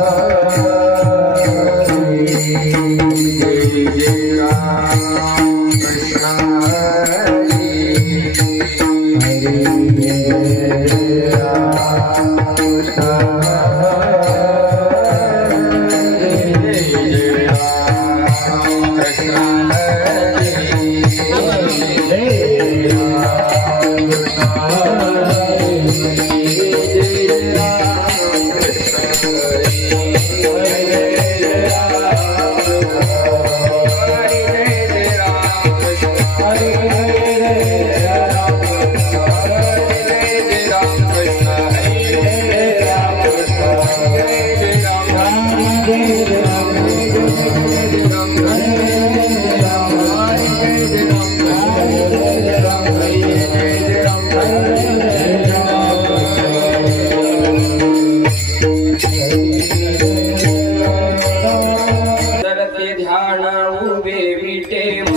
Hare விட்டேன்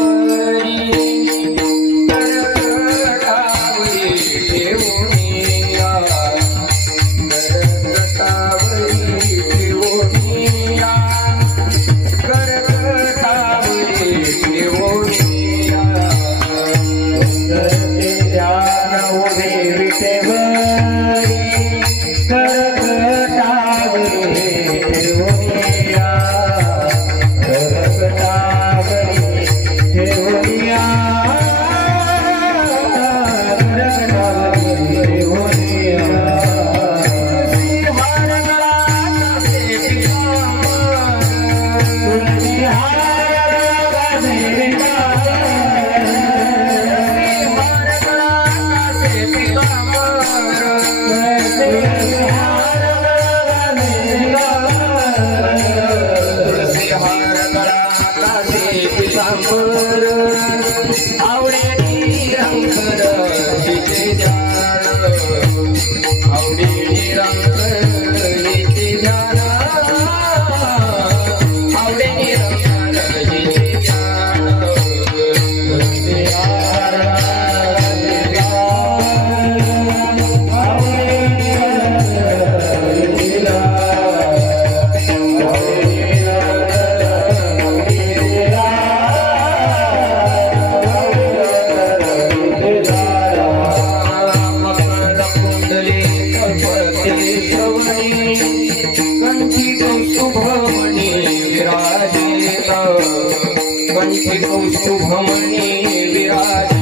पंथ को शुभमने विराज।